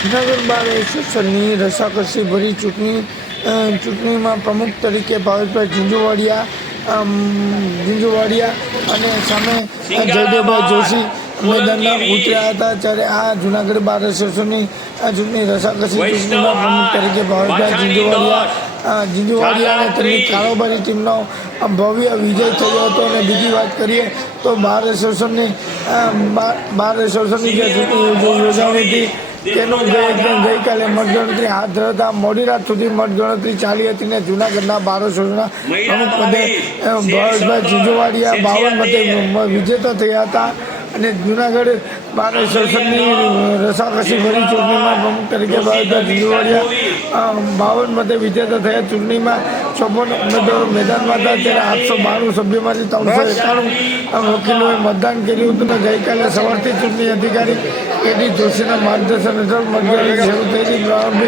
જૂનાગઢ બાર એસોસિએશનની રસાકસી ભરી ચૂંટણીમાં પ્રમુખ તરીકે ભાવેશભાઈ ઝીંઝુવાડિયા અને સામે જયદેવભાઈ જોશી મેદાનમાં ઉતર્યા હતા। ત્યારે આ જૂનાગઢ બાર એસોસિએશનની ચૂંટણી રસાકસી ચૂંટણીમાં પ્રમુખ તરીકે ભાવેશભાઈ ઝીંઝુવાડિયા અને તેમની કારોબારી ટીમનો ભવ્ય વિજય થયો હતો। અને બીજી વાત કરીએ તો બાર એસોસિએશનની જે ચૂંટણી યોજાણી હતી તેનું ગઈકાલે મતગણતરી હાથ ધરતા મોડી રાત સુધી મતગણતરી ચાલી હતી ને જૂનાગઢના બાર એસોસિએશનના પ્રમુખ પદે ભાવેશભાઈ ઝીંઝુવાડિયા 52 મતે વિજેતા થયા હતા। અને જૂનાગઢ બાર એસોસિએશનની રસાકસી ભરી ચૂંટણીમાં પ્રમુખ તરીકે ભાવેશભાઈ ઝીંઝુવાડિયા 52 મતે વિજેતા થયા। ચૂંટણીમાં 54 ઉમેદવારો મેદાનમાં હતા। ત્યારે 892 સભ્યોમાંથી 391 વકીલોએ મતદાન કર્યું હતું અને ગઈકાલે સવારથી ચૂંટણી અધિકારી કેડી જોશીના માર્ગદર્શન હેઠળ મતગણતરી શરૂ થઈ પ્રારંભ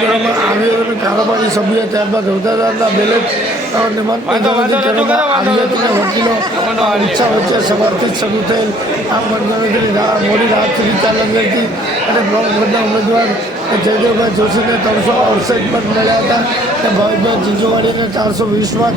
કરવામાં આવ્યો અને કારોબારી સભ્યો ત્યારબાદ હોદ્દેદારના બેલેટ મતગણતરી કરવામાં આવી હતી અને વકીલો ઉત્સાહ વચ્ચે સવારથી જ શરૂ થયેલ આ મતગણતરી મોડી રાત સુધી ચાલી હતી અને પ્રમુખ પદના ઉમેદવાર જયદેવભાઈ જોશીને 368 મત મળ્યા હતા અને ભાવેશભાઈ ઝીંઝુવાડિયાને 420 મત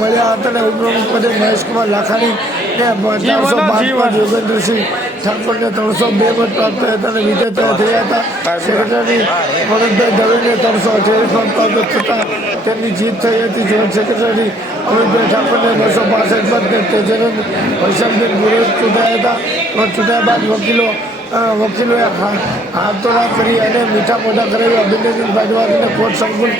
મળ્યા હતા અને ઉપપ્રમુખ પદે મહેશકુમાર લાખાણીને 405 મત, યોગેન્દ્રસિંહ ઠાકોરને 302 મત પ્રાપ્ત થયા હતા અને વિજેતા થયા હતા। સેક્રેટરી ભરતભાઈ દવેને 328 મત પ્રાપ્ત થતાં તેમની જીત થઈ હતી। જોઈન્ટ સેક્રેટરી અમિતભાઈ ઠાકોરને 265 મત ને તેજનંદ વૈશાલબેન પુરોહિત ચૂંટાયા હતા। ચૂંટાયા બાદ વકીલોએ હાથોડા કરી અને મીઠા મોઢા કરાવી અભિનંદન પાઠવ્યા અને કોર્ટ સંકુલ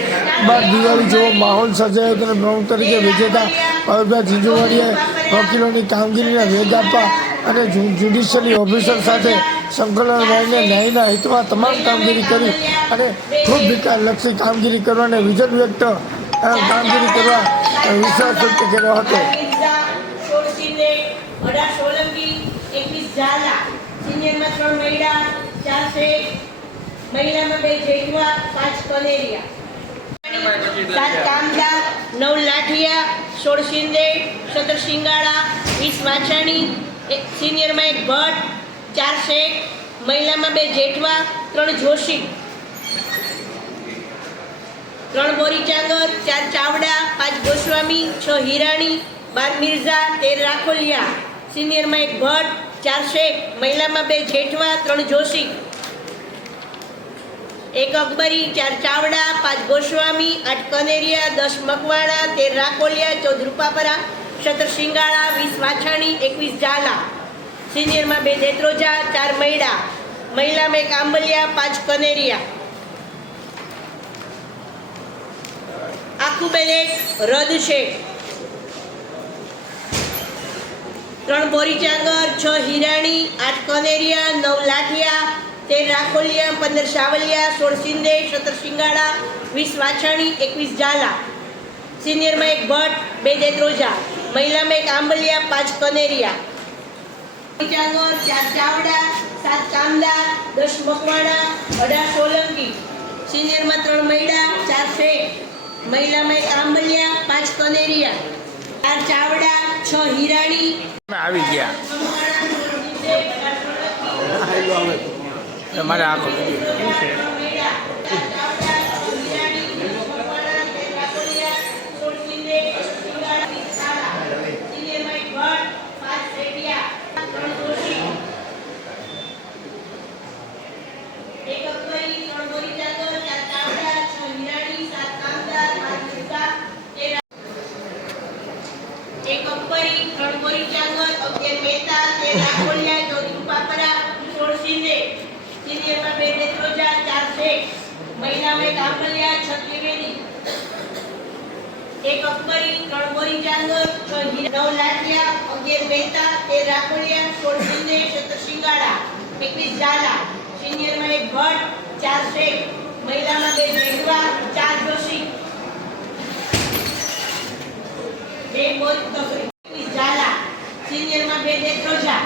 બાદ દિવાળી જેવો માહોલ સર્જાયો હતો અને પ્રમુખ તરીકે વિજેતા ભાવેશભાઈ ઝીંઝુવાડિયાએ વકીલોની કામગીરીને વેગ આપવા અને જ્યુડિશિયલ ઓફિસર સાથે સંકલન રહીને ન્યાયના હિતમાં તમામ કામગીરી કરી અને ખૂબ વિકાસલક્ષી કામગીરી કરવા અને વિઝન વ્યક્ત કામગીરી કરવા વિશ્વાસ વ્યક્ત કર્યો હતો। સિનિયરમાં 3 મહિલા, 4 શેખ, મહિલામાં 2 જેઠવા, 5 કનેરિયા, 7 કામદાર, 9 લાઠિયા, 16 શિંદે, 17 શિંગાળા, 20 વાછાણી, સિનિયરમાં 1 ભટ્ટ, 4 શેખ, મહિલામાં 2 જેઠવા, 3 જોશી, 3 બોરીચાંગર, 4 ચાવડા, 5 ગોસ્વામી, 6 હિરાણી, 12 મિર્ઝા, 13 રાખોલિયા, સિનિયરમાં 1 ભટ્ટ, 4 શેખ, મહિલામાં 2 જેઠવા, 3 જોશી, 1 અકબરી, 4 ચાવડા, 5 ગોસ્વામી, 8 કનેરિયા, 10 મકવાણા, 13 રાખોલિયા, 14 રૂપાપરા, 17 શિંગાળા, 20 વાછાણી, 21 ઝાલા, સિનિયરમાં 2 દેત્રોજા, 4 મૈડા, મહિલામાં 1 આંબલિયા, 5 કનેરિયા। આખું બેલેટ રદ છે। 3 બોરીચાંગર, 6 હિરાણી, 8 કનેરિયા, 9 લાઠિયા, 13 રાખોલિયા, 15 સાવલિયા, 16 શિંદે, 17 શિંગાળા, 20 વાછાણી, 21 ઝાલા, સિનિયરમાં 1 ભટ્ટ, 2 દેત્રોજા, મહિલામાં 1 આંબલિયા, 5 કનેરિયા, બોરીચાંગર, 4 ચાવડા, 7 કામદાર, 10 મકવાણા, 18 સોલંકી, સિનિયરમાં 3 મૈડા, 4 શેખ, મહિલામાં 1 આંબલિયા, 5 કનેરિયા, 4 ચાવડા, 6 હિરાણી આવી ગયા તમારે આખો મહિલામાં 1 આંબલિયા, 6 ત્રિવેદી, 1 અકબરી, 3 બોરીચાંગર, 9 લાઠિયા, 11 મહેતા, 13 રાખોલિયા, 16 શિંદે, 17 શિંગાળા, 21 ઝાલા, સિનિયરમાં 1 ભટ્ટ, 4 શેખ, મહિલામાં 2 જેઠવા, 4 જોશી, 2 બોરી, 21 ઝાલા, સિનિયરમાં 2 દેત્રોજા,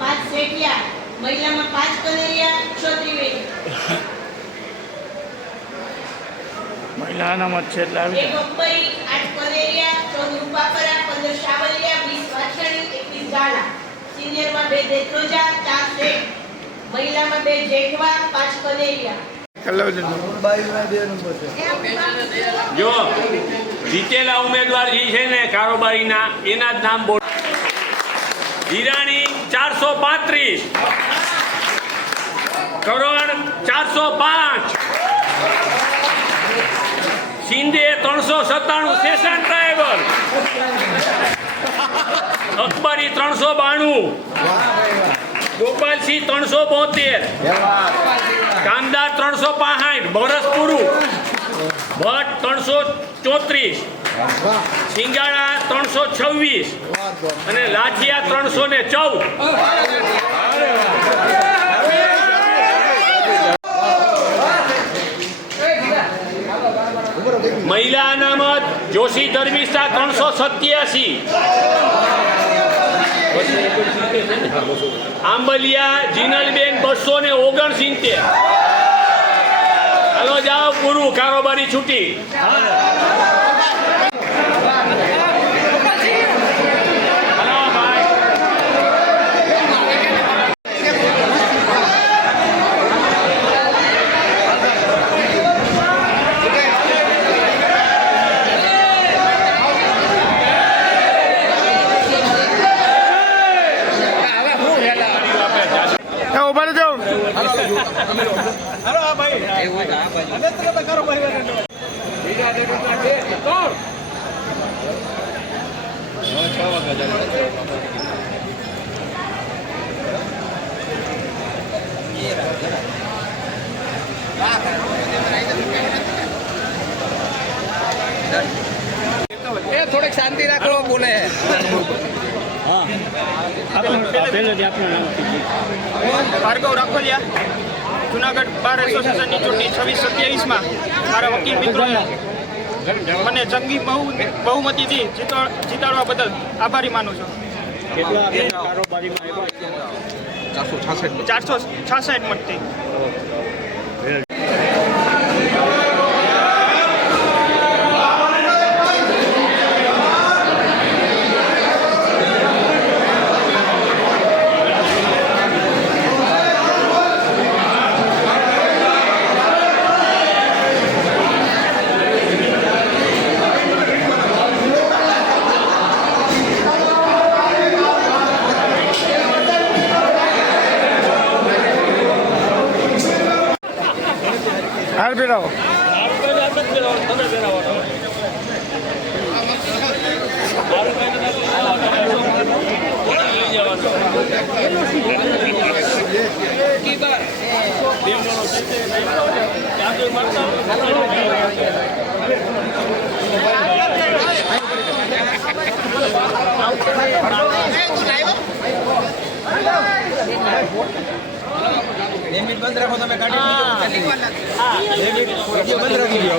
5 શેઠિયા, મહિલામાં 5 કનેરિયા, 6 ત્રિવેદી, મહિલાના મત છે એટલે આવી 1 અકબરી, 8 કનેરિયા, 14 રૂપાપરા, 15 સાવલિયા, 20 વાછાણી, 21 ઝાલા, સિનિયરમાં 2 દેત્રોજા, 4 શેખ, મહિલામાં 2 જેઠવા 5 કનેરિયા. જો જીતેલા ઉમેદવાર જે છે ને કારોબારીના એના જ નામ બોલ. હિરાણી 435, કરણ 405, શિંદે 397, સ્ટેશન ડ્રાઈવર, અકબરી 392, ગોપાલસિંહ 372, કામદાર 365, બરસ પૂરું, ભટ્ટ 334, સિંગાળા 326 અને લાઠિયા 314. મહિલા અનામત જોશી ધર્મિષ્ઠા 387, આંબલિયા જીનલબેન 269. હાલો જાઓ, પૂરું, કારોબારી છૂટી. ઉભા રહેજો. થોડીક શાંતિ રાખો, બોલે. ભાર્ગવ રાખોલિયા, જુનાગઢ બાર એસોસિએશનની ચૂંટણી 26-27માં મારા વકીલ મિત્રોએ મને જંગી બહુમતીથી જીતાડવા બદલ આભારી માનું છું. 466 મતથી. હાલ બેરાવો. બંધ રાખો, તમે ગાડી બંધ રાખી દો.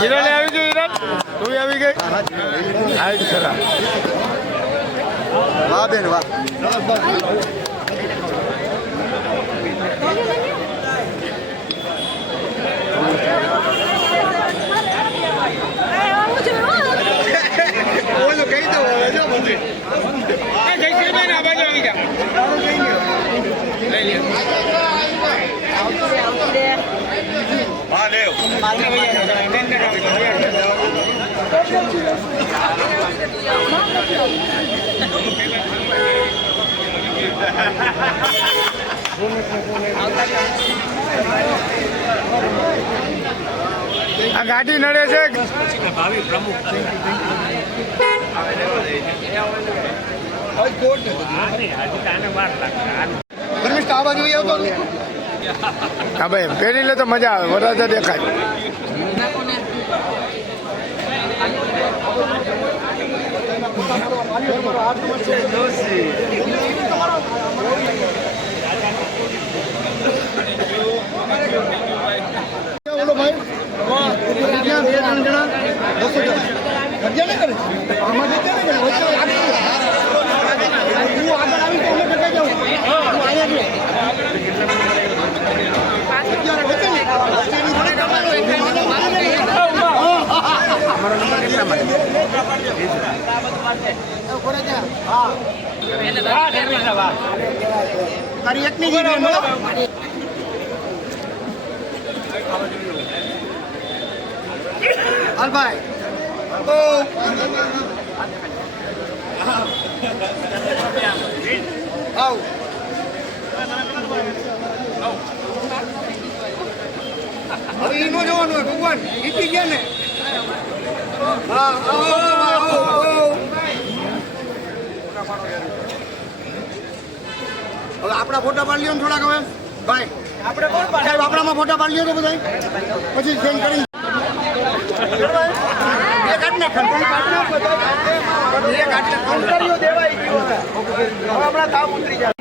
હિરાણી આવી ગઈ. હિરાણ તું આવી ગઈ. હાઈટ ખરા. વાહ બેન વાહ. બોલો કઈ દો જો મને. જયશ્રીભાઈ ના બાજુ આવી જા. લઈ લે. મહાદેવ. આ ગાડી નડે છે. ભાવિ પ્રમુખ આ બાજુ આવતો. હા ભાઈ, પહેરી લે તો મજા આવે. વરરાજા દેખાય. બોલો ભાઈ ક્યાં બે ત્રણ જણા બસો જગ્યા નહીં કરે આમાં જગ્યા નહીં કરે વચ્ચે હું આગળ આવી તો અમે ટકાઈ જાઉં હું અહીંયા છું તારી એકની જ હાલભાઈ આવ હવે એનો જવાનું હોય ભગવાન જીતી ગયા ને હા હવે આપણા ફોટા પાડી લ્યો ને થોડાક હવે ભાઈ આપણે કોણ સાહેબ આપણામાં ફોટા પાડી લ્યો તો બધા પછી સેન્ડ કરી હમણાં કામ ઉતરી જાય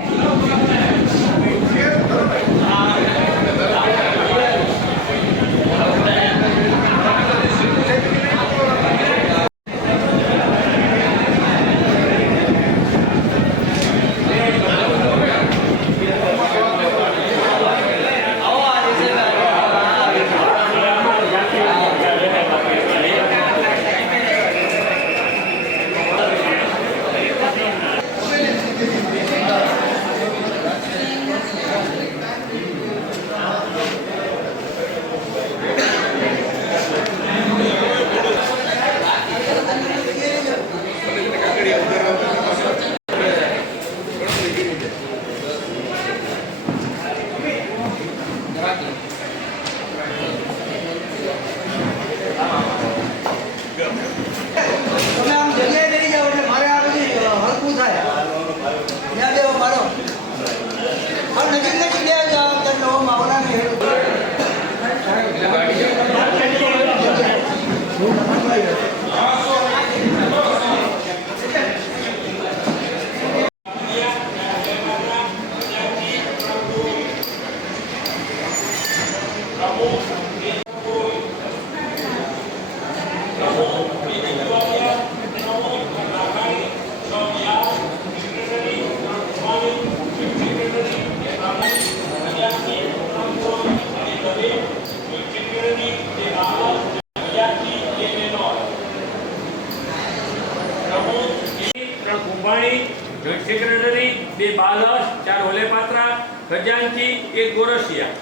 જોઈન્ટ સેક્રેટરી 2 બાલસ 4 ઓલેપાત્રા ખજાનચી 1 ગોરસિયા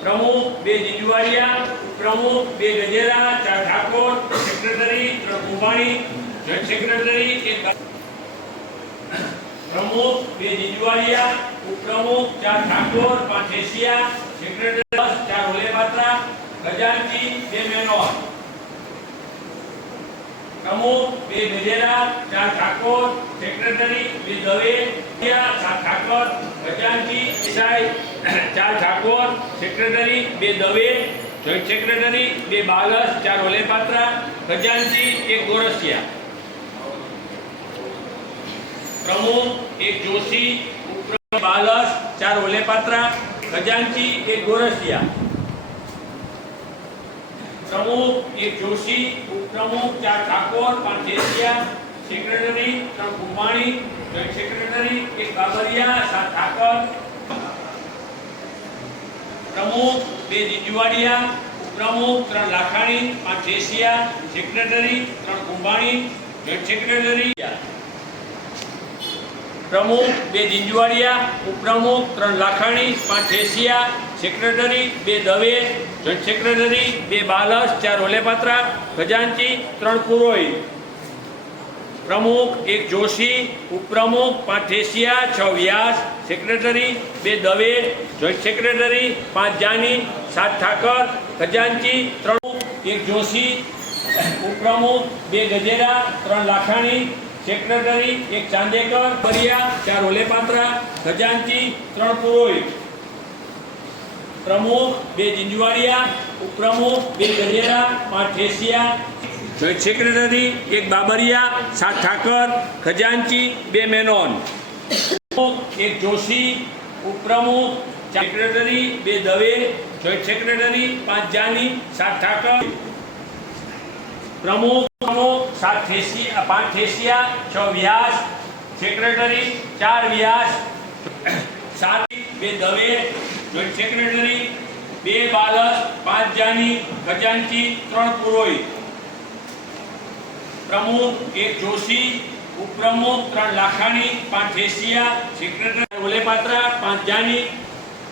પ્રમુખ 2 જીંજવાડિયા પ્રમુખ 2 Gajera 4 Thakor secretary 3 Kumbhani joint secretary 1 પ્રમુખ 2 જીંજવાડિયા ઉપપ્રમુખ 4 ઠાકોર 5 એશિયા સેક્રેટરી 4 ઓલેપાત્રા ખજાનચી 2 મેનોર प्रमुख 2 गजेरा 4 ठाकोर सेक्रेटरी 2 दवे 7 ठाकोर खजानची ईसाई 4 Thakor secretary 2 Dave joint secretary 2 बालस 4 ओलेपात्रा खजानची 1 गोरसिया प्रमुख 1 जोशी उपप्रमुख बालस 4 ओलेपात्रा खजानची 1 गोरसिया प्रमुख 1 जोशी उपप्रमुख 4 Thakor 5 Asia secretary 3 Kumbhani joint secretary 1 Babariya 7 Thakar प्रमुख 2 जिंजवाड़िया उपप्रमुख 3 Lakhani 5 Asia secretary 3 Kumbhani joint secretary प्रमुख 2 जिंजवाड़िया उपप्रमुख 3 Lakhani 5 Asia secretary 2 Dave joint secretary 2 बालस 4 ओलेपात्रा खजानची 3 पुरोहित प्रमुख 1 जोशी उपप्रमुख 5 Asia 6 Vyas secretary 2 Dave joint secretary 5 Jani 7 Thakar खजानची 3 1 जोशी उपप्रमुख 2 गजेरा 3 लाखाणी सेक्रेटरी 1 चांदेकर परिया 4 ओलेपात्रा खजानची 3 पुरोहित प्रमुख 2 जिंजवाड़िया उपप्रमुख 2 गजेरा 5 एशिया जॉइंट सेक्रेटरी 1 बाबरिया 7 ठाकर खजानची 2 मेनोन प्रमुख 1 जोशी ઉપપ્રમુખ secretary 2 Dave, joint secretary 5 Jani 7 Thakar, પ્રમુખ 7 Thesiya 5 Thesiya 6 Vyas, secretary 4 Vyas 7 2 Dave, joint secretary 2 Balas 5 Jani, ખજાનચી 3 પુરોહિત, પ્રમુખ 1 જોશી, ઉપપ્રમુખ 3 લાખાણી 5 ઠેસિયા, સેક્રેટરી ઓલેપાત્રા 5 જાની,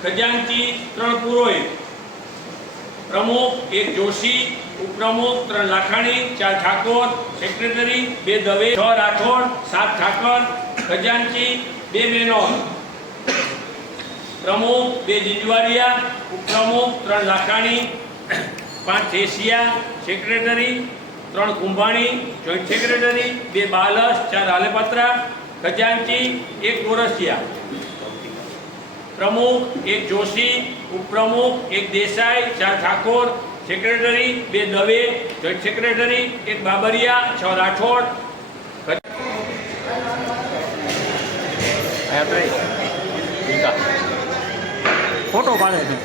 ખજાનચી 3 પુરોહિત, પ્રમુખ 1 જોશી, ઉપપ્રમુખ 3 લાખાણી 4 ઠાકોર, સેક્રેટરી 2 દવે 6 રાઠોડ 7 ઠાકર, ખજાનચી 2 મેનોર, પ્રમુખ 2 જીંજવારિયા, ઉપપ્રમુખ 3 Lakhani 5 Thesiya, secretary 3 Kumbhani, joint secretary 2 Balas 4 આલેપાત્રા, ખજાનચી 1 Gorasiya, પ્રમુખ 1 જોશી, ઉપપ્રમુખ 1 Desai 4 Thakor, secretary 2 Dave, joint secretary 1 Babariya 6 Rathod, photo પાડે છે.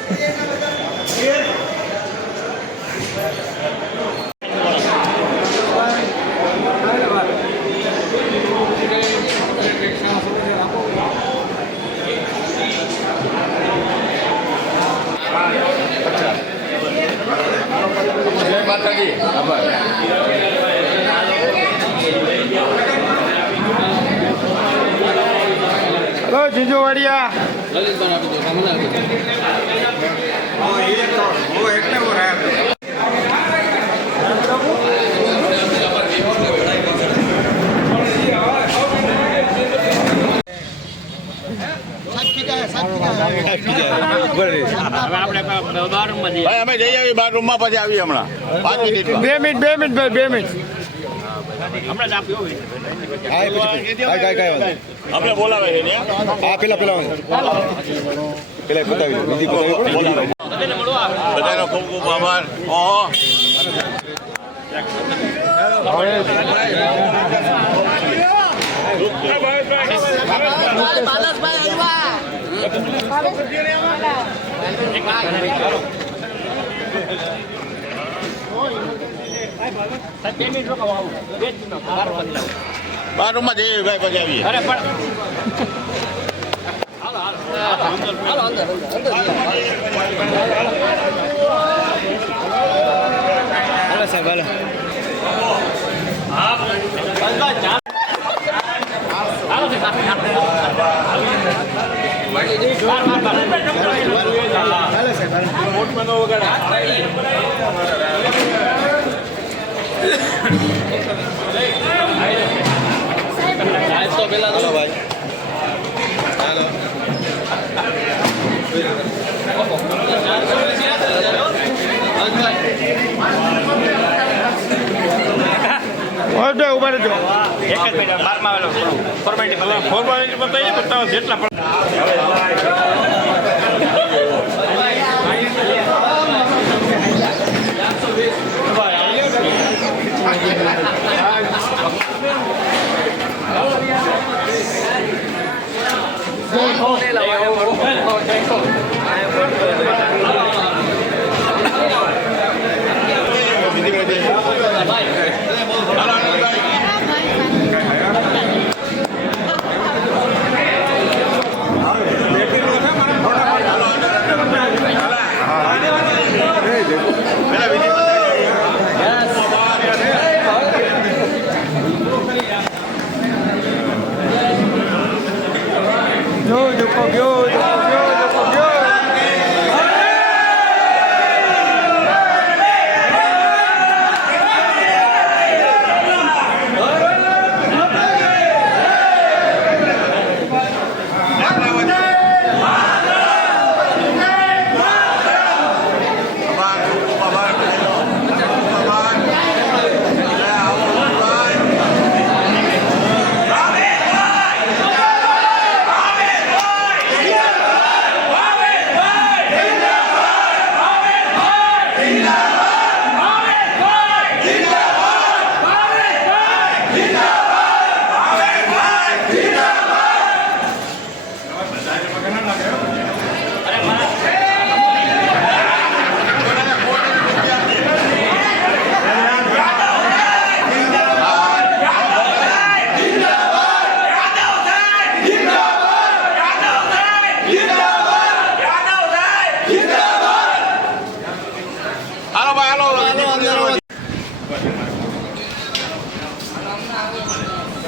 જય માતાજી. આભાર. હલો જીજુવાડિયા. ભાઈ અમે જઈ આવી 12 રૂમમાં, પછી આવી હમણાં 5 મિનિટમાં. 2 મિનિટ ભાઈ 2 મિનિટ. અમને બોલાવે છે ને. બધાનો ખૂબ ખૂબ આભાર. ઓહો. બાર રૂમમાં જઈએ ભાઈ, પછી આવીએ. ઉભા રહેજો. એક જ મિનિટ બારમાં આવેલો ફોર્માલિટી બતાવીએ તો જેટલા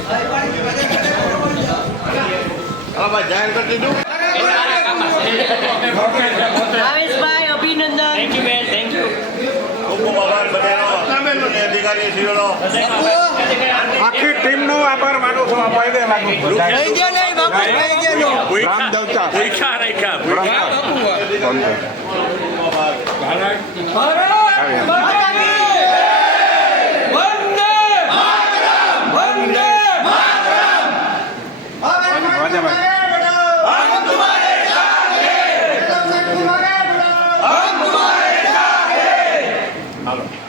હા ભાઈ જાહેર કરી દીધું. ભાવેશભાઈ અભિનંદન. થેન્ક યુ બેન, થેન્ક યુ. ખૂબ ખૂબ આભાર બધાનો અને અધિકારીશ્રીઓનો. આખી ટીમનો આભાર માનું છું. આ ફાયદે લાગુ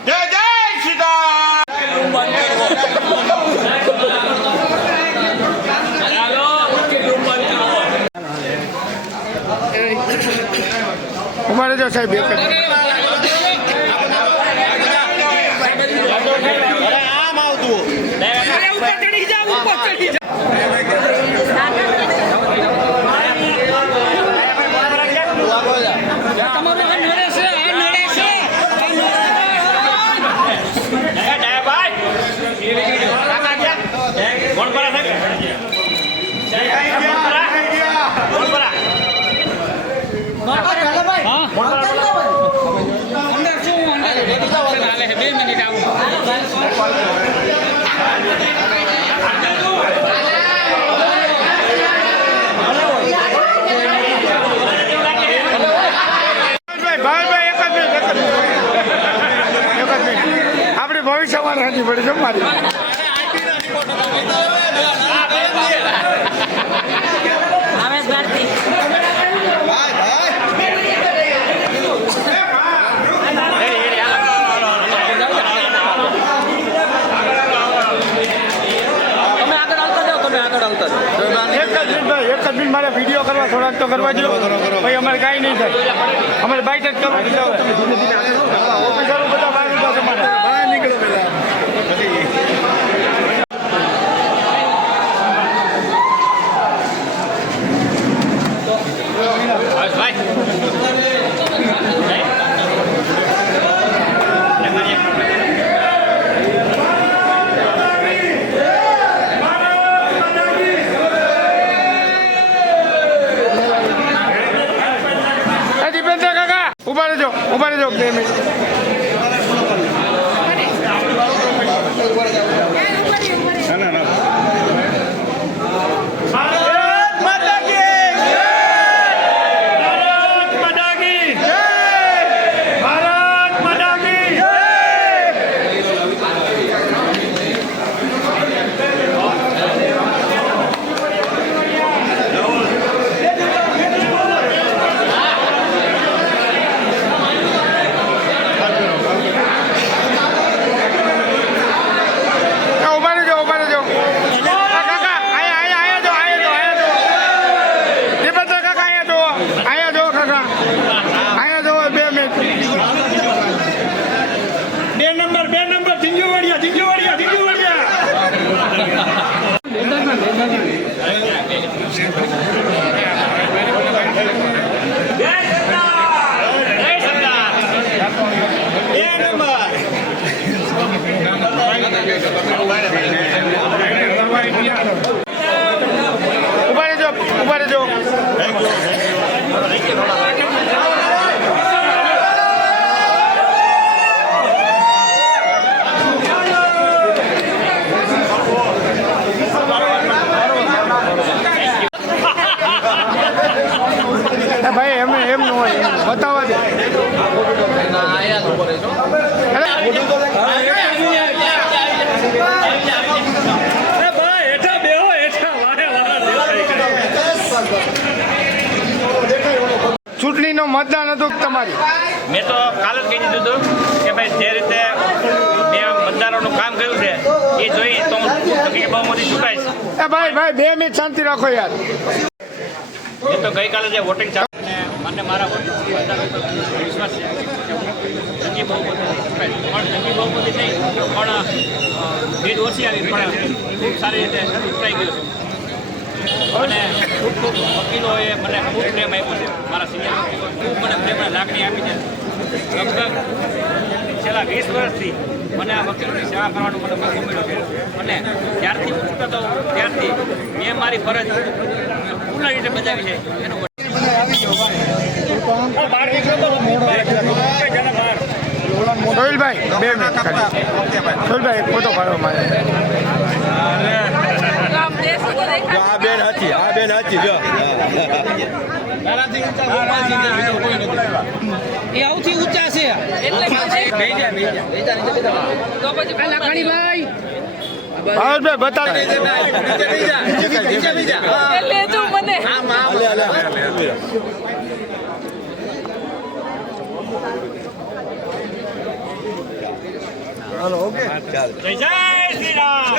જય જય સીતા. ચાલો, રૂમ બંધ કરો. ઉભા રહેજો સાહેબ એક જ. આપણે ભવિષ્યમાં રહેતી પડી છે મારી. ભાવેશ ભારતી. એક જ મિનિટ મારે વિડીયો કરવા થોડાક તો કરવા દો. ભાઈ અમારે કાંઈ નહીં થાય. અમારે બાઇક જ કરવા દીધા હોય. ઓફિસરો બધા બહાર ઉભા છે મારે. બહાર નીકળો પેલા. દીપેન્દ્ર કાકા ઉભા રહેજો 2 મિનિટ. ઉભા રહેજો. ભાઈ એમ ન હોય બતાવવા દે. ચૂંટણીનો મતદાન હતું તમારી. મેં તો કાલ જ કહી દીધું હતું કે ભાઈ જે રીતે મેં મતદારોનું કામ કર્યું છે એ જોઈ તો હું બહુમતી ચૂંટાઈશ. ભાઈ 2 મિનિટ શાંતિ રાખો યાર. એ તો ગઈકાલે જે વોટિંગ ચાલુ મને મારા વિશ્વાસ છે જંગી બહુમતી ચૂંટાઈશ. પણ જંગી બહુમતી નહીં પણ ભીડ ઓછી આવી પણ ખૂબ સારી રીતે ચૂંટાઈ ગયું છું. અને ખૂબ વકીલોએ મને ખૂબ પ્રેમ આપ્યો છે. મારા સિનિયર વકીલો ખૂબ મને પ્રેમ અને લાગણી આપી છે. લગભગ છેલ્લા 20 વર્ષથી મને આ વકીલની સેવા કરવાનો મને મોકો મળ્યો છે અને જ્યારથી હું છૂટતો ત્યારથી મેં મારી ફરજ પૂર્ણ રીતે બજાવી છે એનું સોહિલભાઈ 2 મિનિટ ખાલી. સોહિલભાઈ એક ફોટો પાડવા માટે આ બેન હતી જો એ સૌથી ઊંચા છે લાખાણીભાઈ ભાવેશભાઈ બતાવો. જય શ્રી રામ.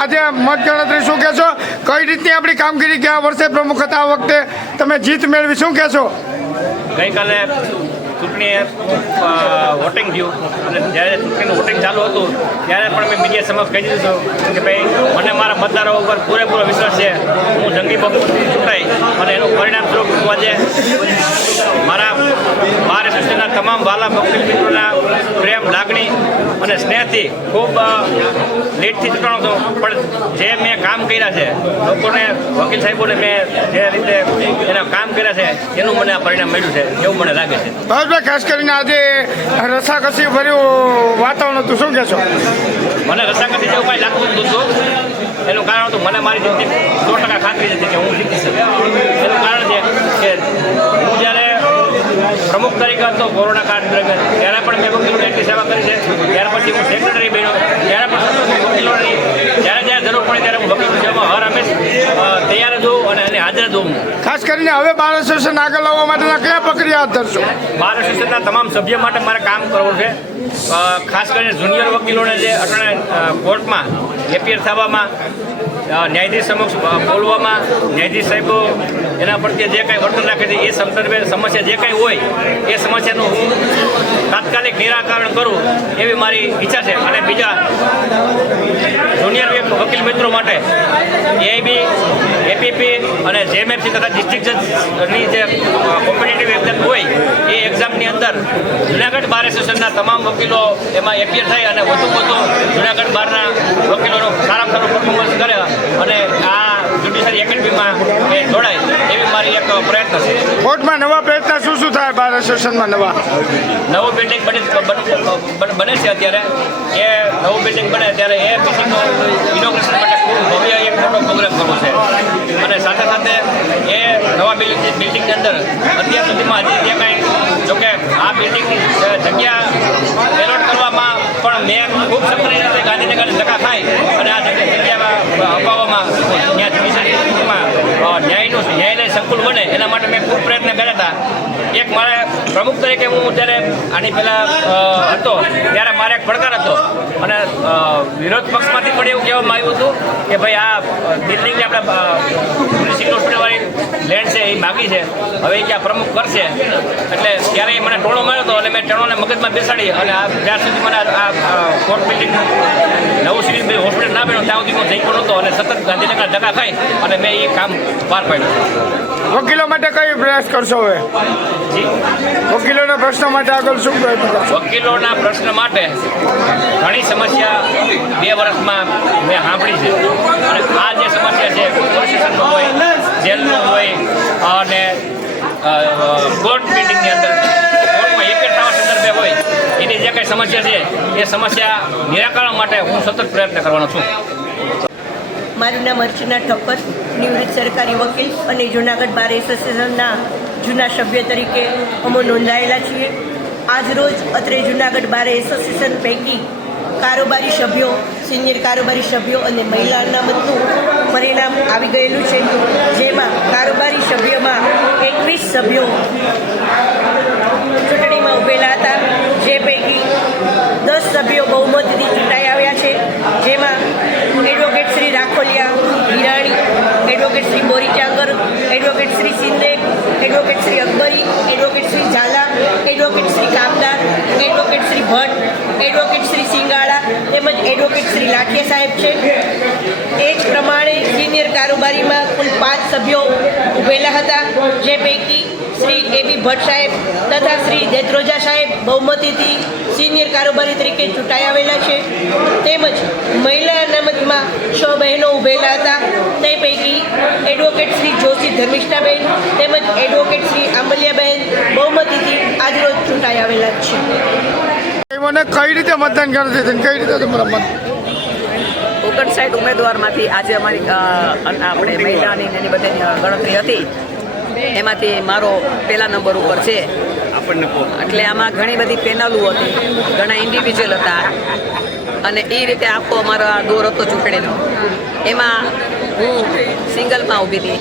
આજે મતગણતરી શું કહેશો? કઈ રીતની આપણી કામગીરી ગયા વર્ષે પ્રમુખ હતા, આ વખતે તમે જીત મેળવી, શું કહેશો? ગઈકાલે ચૂંટણી વોટિંગ થયું અને જ્યારે ચૂંટણીનું વોટિંગ ચાલુ હતું ત્યારે પણ મેં મીડિયા સમક્ષ કહી દીધું કે ભાઈ મને મારા મતદારો ઉપર પૂરેપૂરો વિશ્વાસ છે. હું જંગી બહુમતીથી ચૂંટાઈ અને એનું પરિણામ સ્વરૂપ હું આજે મારા બાર એસોસિએશનના તમામ વાલા વકીલ મિત્રોના પ્રેમ, લાગણી અને સ્નેહથી ખૂબ લેટથી ચૂંટાણો છું. પણ જે મેં કામ કર્યા છે, લોકોને વકીલ સાહેબોને મેં જે રીતે એના કામ કર્યા છે એનું મને આ પરિણામ મળ્યું છે એવું મને લાગે છે. ભાવેશભાઈ, ખાસ કરીને આજે રસાકસી ભર્યું વાતાવરણ હતું, શું કહેશો? મને રસાકસી જેવું કાંઈ લાગતું જ નહોતું. એનું કારણ હતું મને મારી જીતની 100% ખાતરી હતી કે હું જીતી શકું. એનું કારણ છે કે હું જ્યારે પ્રમુખ તરીકે હતો કોરોના કાળ દરમિયાન ત્યારે પણ મેં વકીલોની એટલી સેવા કરી છે. ત્યાર પછી હું સેક્રેટરી બન્યો ત્યારે પણ વકીલોની જ્યારે જરૂર પડે ત્યારે હું વકીલની સેવામાં હર હંમેશ તૈયાર જ હોઉં અને એને હાજર જ હોઉં. ખાસ કરીને હવે બાર એસોસિએશન આગળ લાવવા માટેના કયા પ્રક્રિયા હાથ ધરશો? બાર એસોસિએશનના તમામ સભ્યો માટે મારે કામ કરવું છે. ખાસ કરીને જુનિયર વકીલોને જે અટાણે કોર્ટમાં એપિયર થવામાં, ન્યાયાધીશ સમક્ષ બોલવામાં, ન્યાયાધીશ સાહેબો એના પ્રત્યે જે કાંઈ વર્તન રાખે છે એ સંદર્ભે સમસ્યા જે કાંઈ હોય એ સમસ્યાનું હું તાત્કાલિક નિરાકરણ કરું એવી મારી ઈચ્છા છે. અને બીજા જુનિયર વકીલ મિત્રો માટે એઆઈબી, એપીપી અને જેએમએફસી તથા ડિસ્ટ્રિક્ટ જજની જે કોમ્પિટિટિવ એક્ઝામ હોય એ એક્ઝામની અંદર જુનાગઢ બાર એસોસિએશનના તમામ વકીલો એમાં એપિયર થાય અને વધુ જુનાગઢ બારના વકીલોનો સારામાં સારું પરફોર્મન્સ કરે અને આ જ્યુડિશિયરી એકેડમીમાં એ જોડાય એવી મારી એક પ્રયત્ન છે. કોર્ટમાં નવા પ્રયત્ન શું થાય બાર એસોસિએશનમાં? નવું બિલ્ડિંગ બને છે અત્યારે. એ નવું બિલ્ડિંગ બને ત્યારે એ બિલ્ડિંગનું ઇનોગ્રેશન માટે ખૂબ ભવ્ય એક મોટો પ્રોગ્રામ કરવો છે. અને સાથે સાથે એ નવા બિલ્ડિંગની અંદર અત્યાર સુધીમાં હજી જે કાંઈ જોકે આ બિલ્ડિંગની જગ્યા એલોટ કરવામાં પણ મેં ખૂબ સક્રિય રીતે ગાંધીનગરની ધક્કા ખાઈ અને આ જગ્યામાં અપાવવામાં ત્યાં જ્યુડિશિયરીમાં ન્યાયાલય સંકુલ બને એના માટે મેં ખૂબ પ્રયત્ન કર્યા હતા. એક મારે પ્રમુખ તરીકે હું જ્યારે આની પહેલાં હતો ત્યારે મારે એક પડકાર હતો અને વિરોધ પક્ષમાંથી પણ એવું કહેવામાં આવ્યું હતું કે ભાઈ આ બિલ્ડિંગને આપણે જ્યુડિશિયરી હોસ્પિટલવાળી લેન્ડ છે એ માગી છે, હવે એ ક્યાં પ્રમુખ કરશે. એટલે ત્યારે મને ટોણો માર્યો હતો અને મેં ટોણોને મગજમાં બેસાડી અને આ જ્યાં સુધી મને આ કોર્ટ બિલ્ડિંગ નવું સિવિલ હોસ્પિટલ ના બન્યો ત્યાં સુધી હું જઈ પણ નહોતો અને સતત ગાંધીનગર ધક્કા ખાઈ અને મેં એ કામ પાર પાડ્યું. વકીલો માટે કઈ પ્રયાસ કરશો હવે? જી, વકીલોના પ્રશ્નો માટે આગળ શું પ્રયત્ન કરશો? વકીલોના પ્રશ્ન માટે ઘણી સમસ્યા 2 વર્ષમાં મેં સાંભળી છે અને આ જે સમસ્યા છે પોલીસ સ્ટેશનનો હોય, જેલનો હોય અને કોર્ટ બિલ્ડિંગની અંદર કોર્ટમાં એક થવા સંદર્ભે હોય એની જે કંઈ સમસ્યા છે એ સમસ્યા નિરાકરણ માટે હું સતત પ્રયત્ન કરવાનો છું. મારું નામ અર્ચના ઠક્કર, નિવૃત્ત સરકારી વકીલ અને જૂનાગઢ બાર એસોસિએશનના જૂના સભ્ય તરીકે અમે નોંધાયેલા છીએ. આજરોજ અત્રે જૂનાગઢ બાર એસોસિએશન પૈકી કારોબારી સભ્યો, સિનિયર કારોબારી સભ્યો અને મહિલા અનામતનું પરિણામ આવી ગયેલું છે, જેમાં કારોબારી સભ્યોમાં 21 સભ્યો ચૂંટણીમાં ઉભેલા હતા, જે પૈકી 10 સભ્યો બહુમતથી ચૂંટાઈ આવ્યા છે, જેમાં advocate Shri Rakholiya, Hirani, advocate Shri Borichangar, advocate Shri Bhatt, advocate Shri Singala તેમજ એડવોકેટ શ્રી લાઠિયા સાહેબ છે. એ જ પ્રમાણે સિનિયર કારોબારીમાં કુલ 5 સભ્યો ઉભેલા હતા, જે પૈકી શ્રી A.B. ભટ્ટ સાહેબ તથા શ્રી દેત્રોજા સાહેબ બહુમતીથી સિનિયર કારોબારી તરીકે ચૂંટાઈ આવેલા છે. તેમજ મહિલા અનામતમાં 6 બહેનો ઉભેલા હતા, તે પૈકી એડવોકેટ શ્રી જોશી ધર્મિષ્ઠાબેન તેમજ એડવોકેટ શ્રી આંબલિયાબેન બહુમતીથી આજરોજ ચૂંટાઈ આવેલા છે. મને કઈ રીતે મતદાન કરે છે અને કઈ રીતે તમારા મત 59 ઉમેદવારમાંથી આજે અમારી આપણે મહિલાની એની બધી ગણતરી હતી, એમાંથી મારો પહેલા નંબર ઉપર છે. એટલે આમાં ઘણી બધી પેનલો હતી, ઘણા ઇન્ડિવિજ્યુઅલ હતા અને એ રીતે આખો અમારો દોર હતો ચૂંટણીનો. એમાં હું સિંગલમાં ઊભી હતી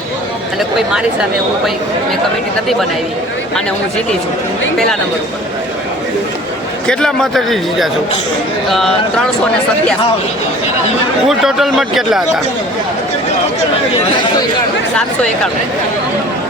અને કોઈ મારી સામે હું કોઈ મેં કમિટી નથી બનાવી અને હું જીતી છું પહેલા નંબર ઉપર. કેટલા મતથી જીત્યા છો? 387. કુલ ટોટલ મત કેટલા હતા? 791.